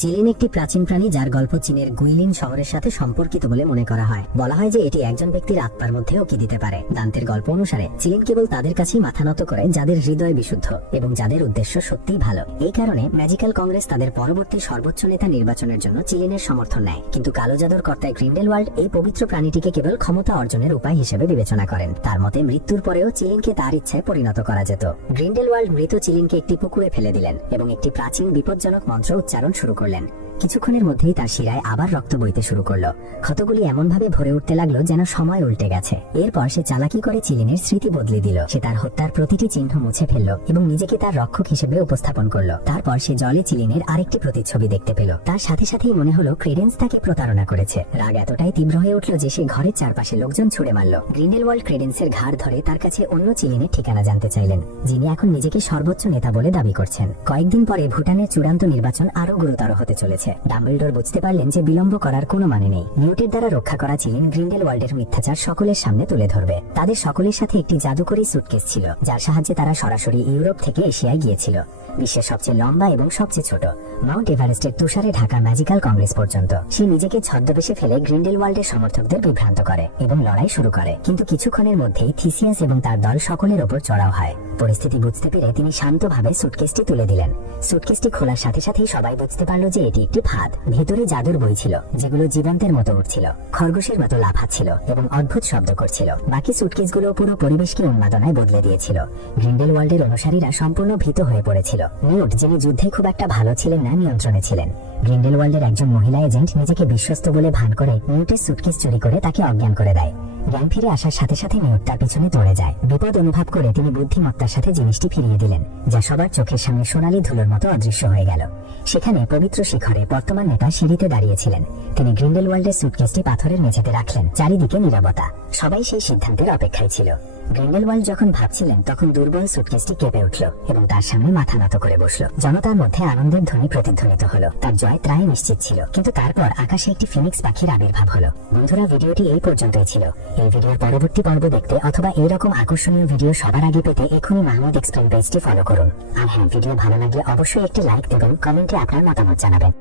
চিলিন একটি প্রাচীন প্রাণী যার গল্প চীনের গুইলিন শহরের সাথে সম্পর্কিত বলে মনে করা হয়। বলা হয় যে এটি একজন ব্যক্তির আত্মার মধ্যেও কি দিতে পারে। দান্তের গল্প অনুসারে চিলিন কেবল তাদের কাছেই মাথা নত করে যাদের হৃদয় বিশুদ্ধ এবং যাদের উদ্দেশ্য সত্যিই ভালো। এই কারণে ম্যাজিক্যাল কংগ্রেস তাদের পরবর্তী সর্বোচ্চ নেতা নির্বাচনের জন্য চিলিনের সমর্থন নেয়। কিন্তু কালো জাদুর কর্তায় গ্রিন্ডেলওয়াল্ড এই পবিত্র প্রাণীটিকে কেবল ক্ষমতা অর্জনের উপায় হিসেবে বিবেচনা করেন। তার মতে মৃত্যুর পরেও চিলিনকে তার ইচ্ছায় পরিণত করা যেত। গ্রিন্ডেলওয়াল্ড মৃত চিলিনকে একটি পুকুরে ফেলে দিলেন এবং একটি প্রাচীন বিপজ্জনক মন্ত্র উচ্চারণ শুরু করলেন। কিছুক্ষণের মধ্যেই তার শিরায় আবার রক্ত বইতে শুরু করলো। ক্ষতগুলি এমন ভাবে ভরে উঠতে লাগলো যেন সময় উল্টে গেছে। এরপর সে চালাকি করে চিলিনের স্মৃতি বদলে দিল। সে তার হত্যার প্রতিটি চিহ্ন মুছে ফেললো এবং নিজেকে তার রক্ষক হিসেবে উপস্থাপন করলো। তারপর সে জলে চিলিনের আরেকটি প্রতিচ্ছবি দেখতে পেল। তার সাথে সাথেই মনে হলো ক্রেডেন্স তাকে প্রতারণা করেছে। রাগ এতটাই তীব্র হয়ে উঠল যে সে ঘরের চারপাশে লোকজন ছুড়ে মারল। গ্রিন্ডেলওয়াল্ড ক্রেডেন্সের ঘাড় ধরে তার কাছে অন্য চিলিনের ঠিকানা জানতে চাইলেন, যিনি এখন নিজেকে সর্বোচ্চ নেতা বলে দাবি করছেন। কয়েকদিন পরে ভুটানের চূড়ান্ত নির্বাচন আরো গুরুতর হতে চলেছে। ডাম্বলডোর বুঝতে পারলেন যে বিলম্ব করার কোনো মানে নেই। নিউটের দ্বারা রক্ষা করা চিলিন গ্রিন্ডেলওয়াল্ডের মিথ্যাচার সকলের সামনে তুলে ধরবে। তাদের সকলের সাথে একটি জাদুকরী সুটকেস ছিল, যার সাহায্যে তারা সরাসরি ইউরোপ থেকে এশিয়ায় গিয়েছিল, বিশ্বের সবচেয়ে লম্বা এবং সবচেয়ে ছোট মাউন্ট এভারেস্টের তুষারে ঢাকা ম্যাজিক্যাল কংগ্রেস পর্যন্ত। সে নিজেকে ছদ্মবেশে ফেলে গ্রিন্ডেলওয়াল্ডের সমর্থকদের বিভ্রান্ত করে এবং লড়াই শুরু করে। কিন্তু কিছুক্ষণের মধ্যেই থিসিয়াস এবং তার দল সকলের ওপর চড়াও হয়। পরিস্থিতি বুঝতে পেরে তিনি শান্তভাবে সুটকেসটি তুলে দিলেন। সুটকেসটি খোলার সাথে সাথেই সবাই বুঝতে পারলো যে এটি একটি ফাঁদ। ভেতরে জাদুর বই ছিল, যেগুলো জীবন্তের মতো উঠছিল, খরগোশের মতো লাফাচ্ছিল এবং অদ্ভুত শব্দ করছিল। বাকি সুটকেসগুলো পুরো পরিবেশকে উন্মাদনায় বদলে দিয়েছিল। গ্রিন্ডেলওয়াল্ডের অনুসারীরা সম্পূর্ণ ভীত হয়ে পড়েছিল। নিউট, যিনি যুদ্ধে খুব একটা ভালো ছিলেন না, নিয়ন্ত্রণে ছিলেন। গ্রিন্ডেলওয়াল্ডের একজন মহিলা এজেন্ট নিজেকে বিশ্বস্ত বলে ভান করে নিউটের সুটকেস চুরি করে তাকে অজ্ঞান করে দেয়। জ্ঞান ফিরে আসার সাথে সাথে নিউট তার পিছনে দৌড়ে যায়। বিপদ অনুভব করে তিনি বুদ্ধিমত্তার সাথে জিনিসটি ফিরিয়ে দিলেন, যা সবার চোখের সামনে সোনালী ধুলোর মতো অদৃশ্য হয়ে গেল। সেখানে পবিত্র শিখরে বর্তমান নেতা সিঁড়িতে দাঁড়িয়েছিলেন। তিনি গ্রিন্ডেলওয়াল্ডের সুটকেসটি পাথরের মেঝেতে রাখলেন। চারিদিকে নীরবতা। সবাই সেই সিদ্ধান্তের অপেক্ষায় ছিল। গ্রিন্ডেলওয়াল্ড যখন ভাবছিলেন, তখন দুর্বল সুটকেসটি কেঁপে উঠল এবং তার সামনে মাথা নত করে বসল। জনতার মধ্যে আনন্দের ধ্বনি প্রতিধ্বনিত হলো। তার জয় প্রায় নিশ্চিত ছিল। কিন্তু তারপর আকাশে একটি ফিনিক্স পাখির আবির্ভাব হলো। বন্ধুরা, ভিডিওটি এই পর্যন্তই ছিল। এই ভিডিওর পরবর্তী পর্ব দেখতে অথবা এইরকম আকর্ষণীয় ভিডিও সবার আগে পেতে এখনই মাহমুদ এক্সপ্লেন পেজটি ফলো করুন। আর হ্যাঁ, ভিডিও ভালো লাগলে অবশ্যই একটি লাইক দেবেন, কমেন্টে আপনার মতামত জানাবেন।